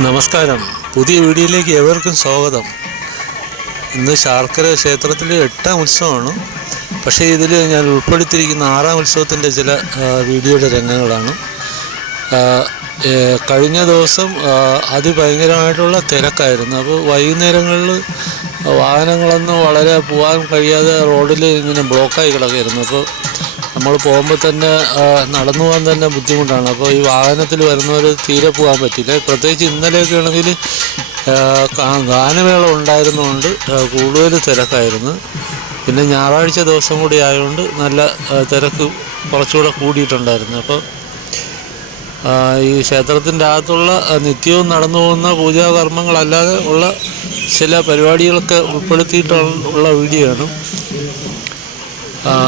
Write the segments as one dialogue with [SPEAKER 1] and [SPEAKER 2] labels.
[SPEAKER 1] നമസ്കാരം. പുതിയ വീഡിയോയിലേക്ക് ഏവർക്കും സ്വാഗതം. ഇന്ന് ശാർക്കര ക്ഷേത്രത്തിലെ എട്ടാം ഉത്സവമാണ്. പക്ഷേ ഇതിൽ ഞാൻ ഉൾപ്പെടുത്തിയിരിക്കുന്ന ആറാം ഉത്സവത്തിന്റെ ചില വീഡിയോയുടെ രംഗങ്ങളാണ്. കഴിഞ്ഞ ദിവസം അത് അതിഭയങ്കരമായിട്ടുള്ള തിരക്കായിരുന്നു. അപ്പോൾ വൈകുന്നേരങ്ങളിൽ വാഹനങ്ങളൊന്നും വളരെ പോകാൻ കഴിയാതെ റോഡിൽ ഇങ്ങനെ ബ്ലോക്കായി കിടക്കുകയായിരുന്നു അപ്പോൾ നമ്മൾ പോകുമ്പോൾ തന്നെ നടന്നു പോകാൻ തന്നെ ബുദ്ധിമുട്ടാണ്. അപ്പോൾ ഈ വാഹനത്തിൽ വരുന്നവർ തീരെ പോകാൻ പറ്റില്ല. പ്രത്യേകിച്ച് ഇന്നലെയൊക്കെ ആണെങ്കിൽ ഗാനമേള ഉണ്ടായിരുന്നതുകൊണ്ട് കൂടുതൽ തിരക്കായിരുന്നു. പിന്നെ ഞായറാഴ്ച ദിവസം കൂടി ആയതുകൊണ്ട് നല്ല തിരക്ക് കുറച്ചുകൂടെ കൂടിയിട്ടുണ്ടായിരുന്നു. അപ്പോൾ ഈ ക്ഷേത്രത്തിന്റെ അകത്തുള്ള നിത്യവും നടന്നു പോകുന്ന പൂജാകർമ്മങ്ങളല്ലാതെ ഉള്ള ചില പരിപാടികളൊക്കെ ഉൾപ്പെടുത്തിയിട്ടുള്ള വീഡിയോ ആണ്.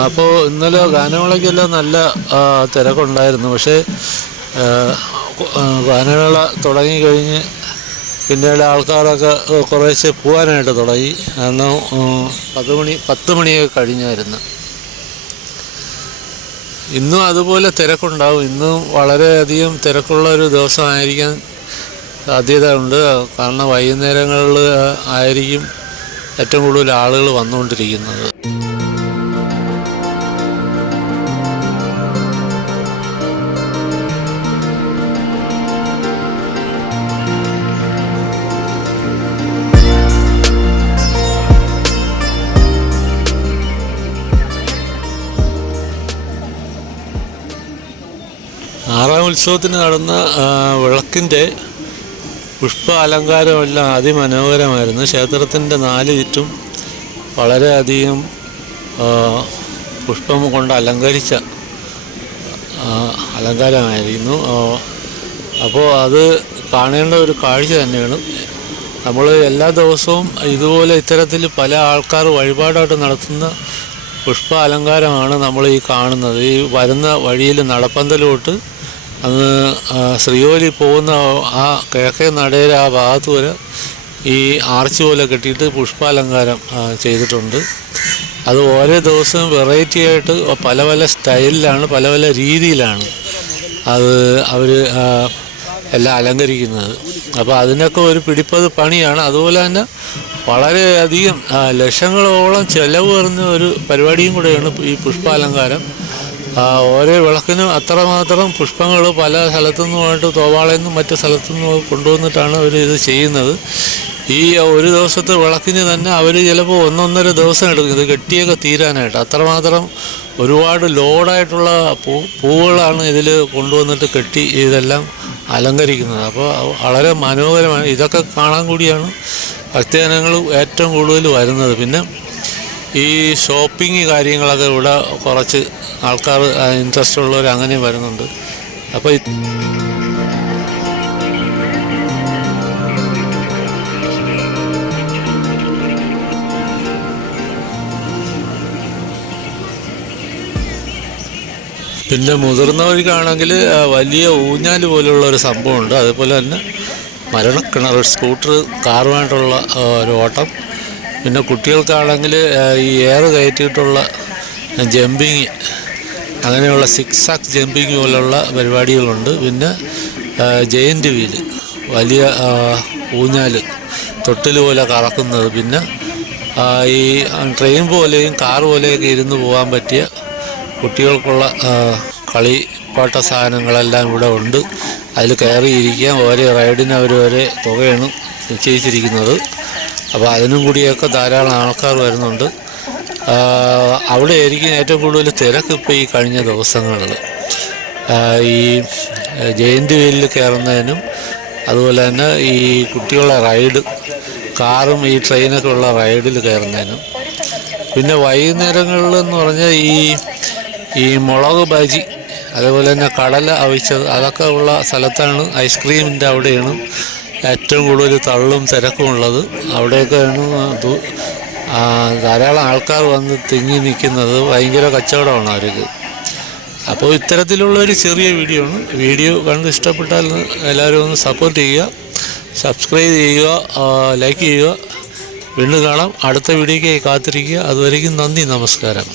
[SPEAKER 1] അപ്പോൾ ഇന്നലെ ഗാനമേളയ്ക്കെല്ലാം നല്ല തിരക്കുണ്ടായിരുന്നു. പക്ഷേ ഗാനമേള തുടങ്ങിക്കഴിഞ്ഞ് പിന്നീട് ആൾക്കാരൊക്കെ കുറേശ്ശെ പോകാനായിട്ട് തുടങ്ങി. കാരണം പത്ത് മണി പത്ത് മണിയൊക്കെ കഴിഞ്ഞായിരുന്നു. ഇന്നും അതുപോലെ തിരക്കുണ്ടാവും. ഇന്നും വളരെയധികം തിരക്കുള്ള ഒരു ദിവസമായിരിക്കാൻ സാധ്യത ഉണ്ട് കാരണം വൈകുന്നേരങ്ങളിൽ ആയിരിക്കും ഏറ്റവും കൂടുതൽ ആളുകൾ വന്നുകൊണ്ടിരിക്കുന്നത്. ആറാം ഉത്സവത്തിന് നടന്ന വിളക്കിന്റെ പുഷ്പ അലങ്കാരമെല്ലാം അതിമനോഹരമായിരുന്നു. ക്ഷേത്രത്തിന്റെ നാല് ചുറ്റും വളരെയധികം പുഷ്പം കൊണ്ട് അലങ്കരിച്ച അലങ്കാരമായിരുന്നു. അപ്പോൾ അത് കാണേണ്ട ഒരു കാഴ്ച തന്നെയാണ്. നമ്മൾ എല്ലാ ദിവസവും ഇതുപോലെ ഇത്തരത്തിൽ പല ആൾക്കാർ വഴിപാടായിട്ട് നടത്തുന്ന പുഷ്പ അലങ്കാരമാണ് നമ്മൾ ഈ കാണുന്നത്. ഈ വരുന്ന വഴിയിൽ നടപ്പന്തലോട്ട് അങ്ങ് ശ്രീവലി പോകുന്ന ആ കിഴക്കേ നടയിലെ ആ ഭാഗത്ത് വരെ ഈ ആർച്ച് പോലെ കെട്ടിയിട്ട് പുഷ്പാലങ്കാരം ചെയ്തിട്ടുണ്ട്. അത് ഓരോ ദിവസവും വെറൈറ്റി ആയിട്ട് പല പല സ്റ്റൈലിലാണ് പല പല രീതിയിലാണ് അത് അവർ എല്ലാം അലങ്കരിക്കുന്നത്. അപ്പോൾ അതിനൊക്കെ ഒരു പിടിപ്പത് പണിയാണ്. അതുപോലെ തന്നെ വളരെയധികം ലക്ഷങ്ങളോളം ചെലവ് വരുന്ന ഒരു പരിപാടിയും കൂടെയാണ് ഈ പുഷ്പാലങ്കാരം. ഓരോ വിളക്കിനും അത്രമാത്രം പുഷ്പങ്ങൾ പല സ്ഥലത്തു നിന്നുമായിട്ട് തോവാളയിൽ നിന്നും മറ്റു സ്ഥലത്തു നിന്നും കൊണ്ടുവന്നിട്ടാണ് അവർ ഇത് ചെയ്യുന്നത്. ഈ ഒരു ദിവസത്തെ വിളക്കിന് തന്നെ അവർ ചിലപ്പോൾ ഒന്നൊന്നര ദിവസം എടുക്കും. ഇത് കെട്ടിയൊക്കെ തീരാനായിട്ട്. അത്രമാത്രം ഒരുപാട് ലോഡായിട്ടുള്ള പൂ പൂവുകളാണ് ഇതിൽ കൊണ്ടുവന്നിട്ട് കെട്ടി ഇതെല്ലാം അലങ്കരിക്കുന്നത്. അപ്പോൾ വളരെ മനോഹരമാണ്. ഇതൊക്കെ കാണാൻ കൂടിയാണ് ഭക്തജനങ്ങൾ ഏറ്റവും കൂടുതൽ വരുന്നത്. പിന്നെ ഈ ഷോപ്പിംഗ് കാര്യങ്ങളൊക്കെ ഇവിടെ കുറച്ച് ആൾക്കാർ ഇൻട്രസ്റ്റ് ഉള്ളവർ അങ്ങനെ വരുന്നുണ്ട്. അപ്പോൾ പിന്നെ മുതിർന്നവർക്കാണെങ്കിൽ വലിയ ഊഞ്ഞാൽ പോലുള്ള ഒരു സംഭവമുണ്ട്. അതുപോലെ തന്നെ മരണക്കിണർ സ്കൂട്ടർ കാറുമായിട്ടുള്ള ഒരു ഓട്ടം. പിന്നെ കുട്ടികൾക്കാണെങ്കിൽ ഈ എയർ കയറ്റിയിട്ടുള്ള ജമ്പിങ് അങ്ങനെയുള്ള സിക്സ് ആക്സ് ജമ്പിങ് പോലുള്ള പരിപാടികളുണ്ട്. പിന്നെ ജയന്റ് വീൽ വലിയ ഊഞ്ഞാൽ തൊട്ടിൽ പോലെ കറക്കുന്നത്. പിന്നെ ഈ ട്രെയിൻ പോലെയും കാർ പോലെയൊക്കെ ഇരുന്ന് പോകാൻ പറ്റിയ കുട്ടികൾക്കുള്ള കളിപ്പാട്ട സാധനങ്ങളെല്ലാം ഇവിടെ ഉണ്ട്. അതിൽ കയറിയിരിക്കാൻ ഓരോ റൈഡിന് അവർ ഒരേ തുകയാണ് നിശ്ചയിച്ചിരിക്കുന്നത്. അപ്പോൾ അതിനും കൂടിയൊക്കെ ധാരാളം ആൾക്കാർ വരുന്നുണ്ട്. ആ, അവിടെ ആയിരിക്കും ഏറ്റവും കൂടുതൽ തിരക്ക് ഇപ്പോൾ ഈ കഴിഞ്ഞ ദിവസങ്ങളിൽ. ഈ ജയന്തി വീലിൽ കയറുന്നതിനും അതുപോലെ തന്നെ ഈ കുട്ടികളുടെ റൈഡ് കാറും ഈ ട്രെയിനൊക്കെ ഉള്ള റൈഡിൽ കയറുന്നതിനും. പിന്നെ വൈകുന്നേരങ്ങളിൽ എന്ന് പറഞ്ഞാൽ ഈ ഈ മുളക് ബജി അതേപോലെ തന്നെ കടല അവിച്ചത് അതൊക്കെ ഉള്ള സ്ഥലത്താണ് ഐസ്ക്രീമിന്റെ അവിടെയാണ് ഏറ്റവും കൂടുതൽ തള്ളും തിരക്കും ഉള്ളത്. അവിടെയൊക്കെയാണ് ധാരാളം ആൾക്കാർ വന്ന് തിങ്ങി നിൽക്കുന്നത് ഭയങ്കര കച്ചവടമാണ് അവർക്ക്. അപ്പോൾ ഇത്തരത്തിലുള്ള ഒരു ചെറിയ വീഡിയോ ആണ്. വീഡിയോ കണ്ട് ഇഷ്ടപ്പെട്ടാൽ എല്ലാവരും ഒന്ന് സപ്പോർട്ട് ചെയ്യുക സബ്സ്ക്രൈബ് ചെയ്യുക ലൈക്ക് ചെയ്യുക. വീണ്ടും കാണാം. അടുത്ത വീഡിയോയ്ക്ക് കാത്തിരിക്കുക. അതുവരേക്കും നന്ദി നമസ്കാരം.